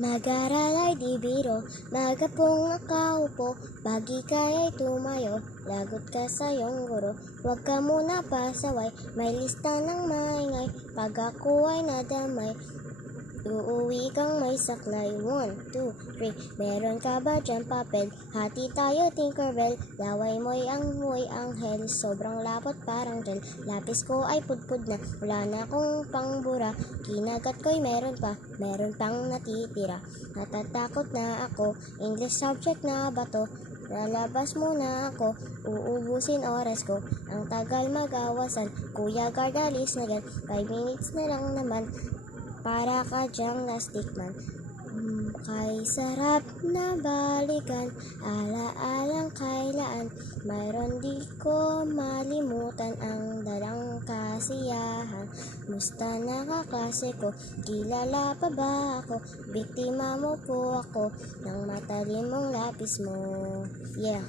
Mag-aral ay di biro, magapong nakaupo, pagi kaya'y tumayo, lagot ka sa iyong guro. Huwag ka muna pasaway, may lista ng maingay, pag ako ay nadamay, uuwi kang may saklay. 1, 2, 3, meron ka ba dyan papel? Hati tayo Tinkerbell, laway mo'y ang mo'y anghel, sobrang lapot parang gel. Lapis ko ay pudpud na, wala na akong pangbura, kinagat ko'y meron pang natitira. Natatakot na ako, English subject na ba to? Lalabas muna ako, uubusin oras ko, ang tagal mag-awasan, Kuya Guard alis na yan, 5 minutes na lang naman, para ka dyang nastikman. Kay sarap na balikan, ala-alang kailan, mayroon di ko malimutan ang dalang kasiyahan. Musta na kaklase ko, kilala pa ba ako, biktima mo po ako, ng matalimong lapis mo. Yeah.